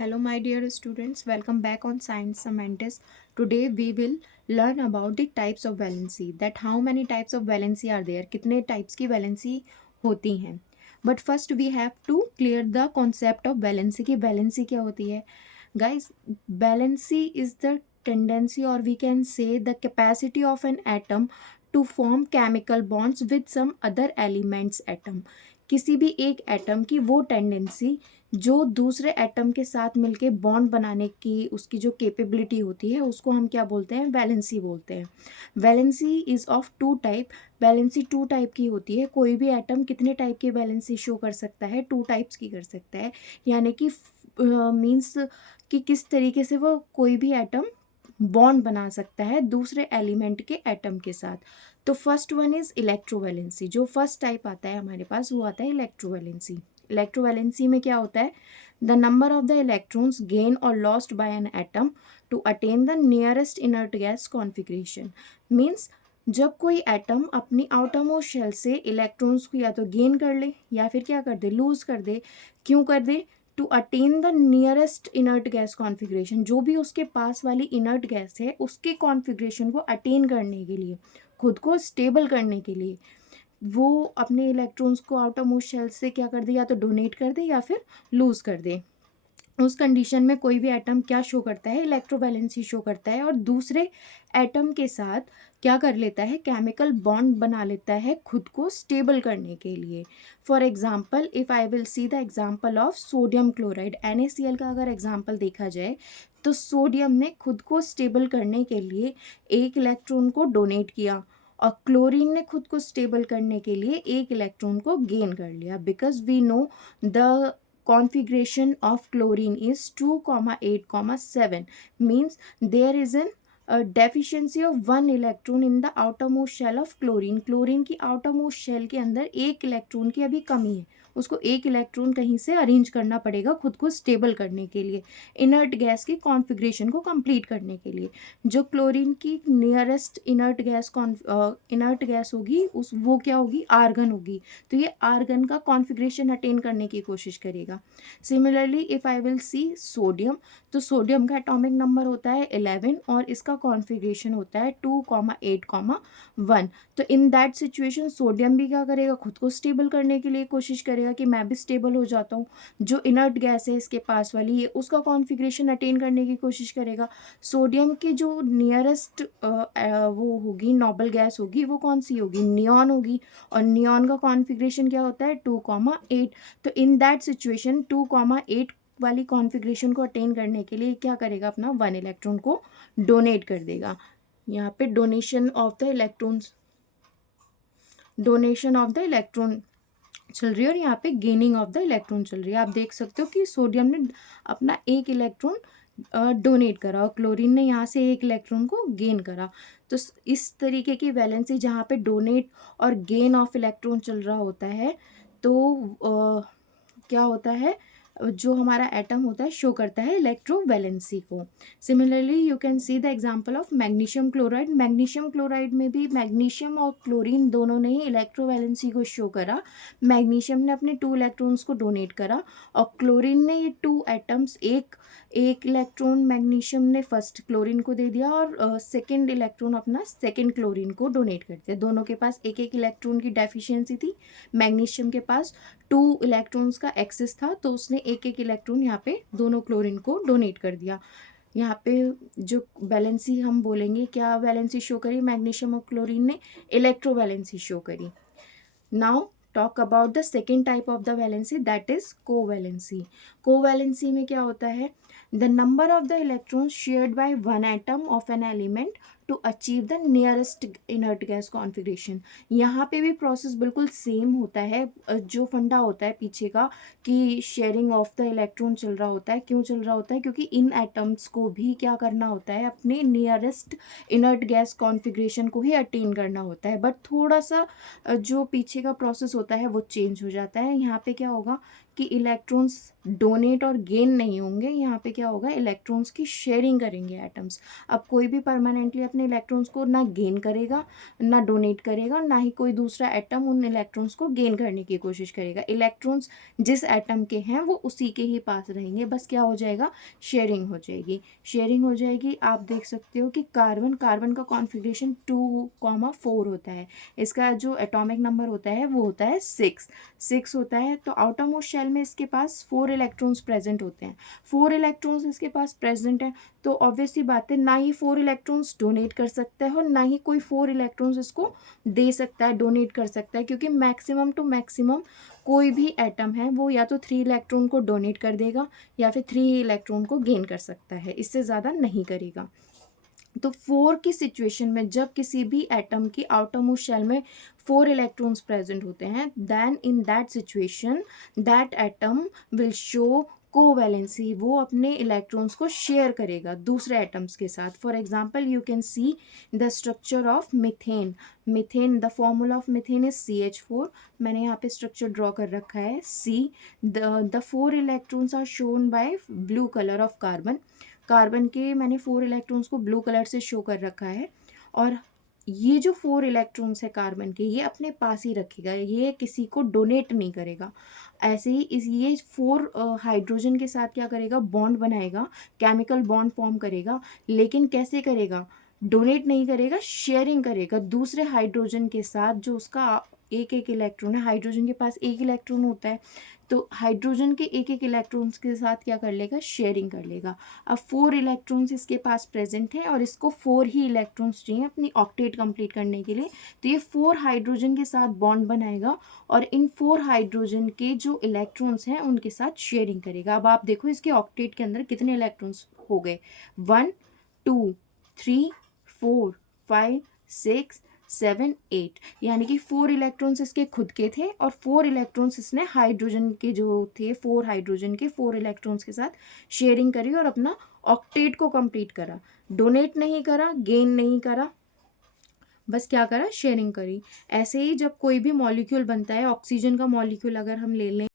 Hello, my dear students. Welcome back on Science Semantics. Today we will learn about the types of valency. That how many types of valency are there? कितने types की valency होती हैं? But first we have to clear the concept of valency कि valency क्या होती है? Guys, valency is the tendency or we can say the capacity of an atom to form chemical bonds with some other elements atom. किसी भी एक atom की वो tendency जो दूसरे एटम के साथ मिलके बॉन्ड बनाने की उसकी जो कैपेबिलिटी होती है उसको हम क्या बोलते हैं? वैलेंसी बोलते हैं. Valency is of two type. Valency two type की होती है. कोई भी एटम कितने टाइप की वैलेंसी शो कर सकता है? टू टाइप्स की कर सकता है. यानी कि मीन्स कि किस तरीके से वो कोई भी एटम बॉन्ड बना सकता है दूसरे एलिमेंट के एटम के साथ. तो फर्स्ट वन इज इलेक्ट्रोवैलेंसी. जो फर्स्ट टाइप आता है हमारे पास वो आता है इलेक्ट्रोवैलेंसी. इलेक्ट्रोवैलेंसी में क्या होता है? The number of the electrons gain और lost by an atom to attain the nearest inert gas configuration. Means जब कोई एटम अपनी आउटरमोस्ट शेल से इलेक्ट्रॉन्स को या तो गेन कर ले या फिर क्या कर दे? लूज कर दे. क्यों कर दे? To attain the nearest inert gas configuration. जो भी उसके पास वाली इनर्ट गैस है उसके कॉन्फिग्रेशन को अटेन करने के लिए, खुद को स्टेबल करने के लिए वो अपने इलेक्ट्रॉन्स को आउटर मोस्ट शेल से क्या कर दे? या तो डोनेट कर दे या फिर लूज कर दे. उस कंडीशन में कोई भी एटम क्या शो करता है? इलेक्ट्रोवैलेंसी शो करता है और दूसरे एटम के साथ क्या कर लेता है? केमिकल बॉन्ड बना लेता है खुद को स्टेबल करने के लिए. For example if I will see the example of sodium chloride, NaCl का अगर एग्जाम्पल देखा जाए तो सोडियम ने खुद को स्टेबल करने के लिए एक इलेक्ट्रॉन को डोनेट किया और क्लोरीन ने खुद को स्टेबल करने के लिए एक इलेक्ट्रॉन को गेन कर लिया. Because we know the configuration of chlorine is 2,8,7 means there is an deficiency of one electron in the outermost shell of chlorine. Chlorine की outermost shell के अंदर एक इलेक्ट्रॉन की अभी कमी है. उसको एक इलेक्ट्रॉन कहीं से अरेंज करना पड़ेगा खुद को स्टेबल करने के लिए, इनर्ट गैस की कॉन्फ़िगरेशन को कंप्लीट करने के लिए. जो क्लोरीन की नियरेस्ट इनर्ट गैस होगी उस वो क्या होगी? आर्गन होगी. तो ये आर्गन का कॉन्फ़िगरेशन अटेन करने की कोशिश करेगा. Similarly if I will see sodium, तो सोडियम का एटॉमिक नंबर होता है 11 और इसका कॉन्फ़िगरेशन होता है 2,8,1. तो इन दैट सिचुएशन सोडियम भी क्या करेगा? खुद को स्टेबल करने के लिए कोशिश करेगा कि मैं भी स्टेबल हो जाता हूँ. जो इनर्ट गैस है इसके पास वाली ये उसका कॉन्फ़िगरेशन अटेन करने की कोशिश करेगा. सोडियम की जो नियरेस्ट वो होगी नोबल गैस होगी वो कौन सी होगी? नियॉन होगी. और नियॉन का कॉन्फ़िगरेशन क्या होता है? 2,8. तो इन दैट सिचुएशन 2,8 वाली कॉन्फ़िगरेशन को अटेन करने के लिए क्या करेगा? अपना वन इलेक्ट्रॉन को डोनेट कर देगा. यहाँ पे डोनेशन ऑफ द इलेक्ट्रॉन चल रही है और यहाँ पे गेनिंग ऑफ द इलेक्ट्रॉन चल रही है. आप देख सकते हो कि सोडियम ने अपना एक इलेक्ट्रॉन डोनेट करा और क्लोरीन ने यहाँ से एक इलेक्ट्रॉन को गेन करा. तो इस तरीके की वैलेंसी जहाँ पे डोनेट और गेन ऑफ इलेक्ट्रॉन चल रहा होता है तो क्या होता है? जो हमारा एटम होता है शो करता है इलेक्ट्रोवैलेंसी को. Similarly you can see the example of magnesium chloride. Magnesium chloride में भी मैग्नीशियम और क्लोरीन दोनों ने ही इलेक्ट्रोवैलेंसी को शो करा. मैग्नीशियम ने अपने 2 इलेक्ट्रॉन्स को डोनेट करा और क्लोरीन ने ये 2 एटम्स एक इलेक्ट्रॉन मैग्नीशियम ने फर्स्ट क्लोरीन को दे दिया और सेकेंड इलेक्ट्रॉन अपना सेकेंड क्लोरीन को डोनेट कर दिया. दोनों के पास एक एक इलेक्ट्रॉन की डेफिशिएंसी थी. मैग्नीशियम के पास 2 इलेक्ट्रॉन्स का एक्सेस था तो उसने एक एक इलेक्ट्रॉन यहाँ पे दोनों क्लोरीन को डोनेट कर दिया. यहाँ पे जो वैलेंसी हम बोलेंगे, क्या वैलेंसी शो करी मैग्नीशियम और क्लोरीन ने? इलेक्ट्रोवैलेंसी शो करी. Now talk about the second type of the valency that is covalency. Covalency में क्या होता है? The number of the electrons shared by one atom of an element to achieve the nearest inert gas configuration. यहाँ पे भी process बिल्कुल same होता है. जो फंडा होता है पीछे का कि शेयरिंग ऑफ द इलेक्ट्रॉन चल रहा होता है. क्यों चल रहा होता है? क्योंकि इन एटम्स को भी क्या करना होता है? अपने नियरेस्ट इनर्ट गैस कॉन्फिग्रेशन को ही अटेन करना होता है. बट थोड़ा सा जो पीछे का प्रोसेस होता है वो चेंज हो जाता है. यहाँ पे क्या होगा कि इलेक्ट्रॉन्स डोनेट और गेन नहीं होंगे, यहाँ पे क्या होगा, इलेक्ट्रॉन्स की शेयरिंग करेंगे एटम्स। अब कोई भी परमानेंटली अपने इलेक्ट्रॉन्स को ना गेन करेगा ना डोनेट करेगा, ना ही कोई दूसरा एटम उन इलेक्ट्रॉन्स को गेन करने की कोशिश करेगा। इलेक्ट्रॉन्स जिस एटम के हैं वो उसी के ही पास रहेंगे, बस क्या हो जाएगा, शेयरिंग हो जाएगी। शेयरिंग हो जाएगी। आप देख सकते हो कि कार्बन का कॉन्फ़िगरेशन 2,4 होता है। इसका जो एटॉमिक नंबर होता है वो होता है 6 होता है। तो आउटरमोस्ट शेल में इसके पास 4 इलेक्ट्रॉन्स प्रेजेंट होते हैं। 4 इलेक्ट्रॉन्स इसके पास प्रेजेंट है, तो ऑब्वियस सी बात है, ना ही 4 इलेक्ट्रॉन्स डोनेट कर सकता है और ना ही कोई 4 इलेक्ट्रॉन्स इसको दे सकता है, डोनेट कर सकता है, क्योंकि मैक्सिमम टू मैक्सिमम कोई भी एटम है वो या तो 3 इलेक्ट्रॉन को डोनेट कर देगा या फिर 3 इलेक्ट्रॉन को गेन कर सकता है, इससे ज़्यादा नहीं करेगा। तो 4 की सिचुएशन में जब किसी भी एटम की आउटर मोस्ट शेल में 4 इलेक्ट्रॉन्स प्रेजेंट होते हैं, then in that situation that atom will show covalency, वो अपने इलेक्ट्रॉन्स को शेयर करेगा दूसरे एटम्स के साथ। For example you can see the structure of methane the formula of methane is CH4। मैंने यहाँ पे स्ट्रक्चर ड्रॉ कर रखा है। See the 4 electrons are shown by blue colour of carbon के मैंने 4 इलेक्ट्रॉन्स को ब्लू कलर से शो कर रखा है। और ये जो 4 इलेक्ट्रॉन्स है कार्बन के, ये अपने पास ही रखेगा, ये किसी को डोनेट नहीं करेगा। ऐसे ही ये 4 हाइड्रोजन के साथ क्या करेगा, बॉन्ड बनाएगा, केमिकल बॉन्ड फॉर्म करेगा, लेकिन कैसे करेगा, डोनेट नहीं करेगा, शेयरिंग करेगा दूसरे हाइड्रोजन के साथ जो उसका एक एक इलेक्ट्रॉन है। हाइड्रोजन के पास एक इलेक्ट्रॉन होता है, तो हाइड्रोजन के एक एक इलेक्ट्रॉन्स के साथ क्या कर लेगा, शेयरिंग कर लेगा। अब 4 इलेक्ट्रॉन्स इसके पास प्रेजेंट हैं और इसको 4 ही इलेक्ट्रॉन्स चाहिए अपनी ऑक्टेट कंप्लीट करने के लिए, तो ये 4 हाइड्रोजन के साथ बॉन्ड बनाएगा और इन 4 हाइड्रोजन के जो इलेक्ट्रॉन्स हैं उनके साथ शेयरिंग करेगा। अब आप देखो इसके ऑक्टेट के अंदर कितने इलेक्ट्रॉन्स हो गए, 1 2 3 4 5 6 7 8, यानी कि 4 इलेक्ट्रॉन्स इसके खुद के थे और 4 इलेक्ट्रॉन्स इसने हाइड्रोजन के जो थे, 4 हाइड्रोजन के 4 इलेक्ट्रॉन्स के साथ शेयरिंग करी और अपना ऑक्टेट को कंप्लीट करा। डोनेट नहीं करा, गेन नहीं करा, बस क्या करा, शेयरिंग करी। ऐसे ही जब कोई भी मॉलिक्यूल बनता है, ऑक्सीजन का मॉलिक्यूल अगर हम ले लें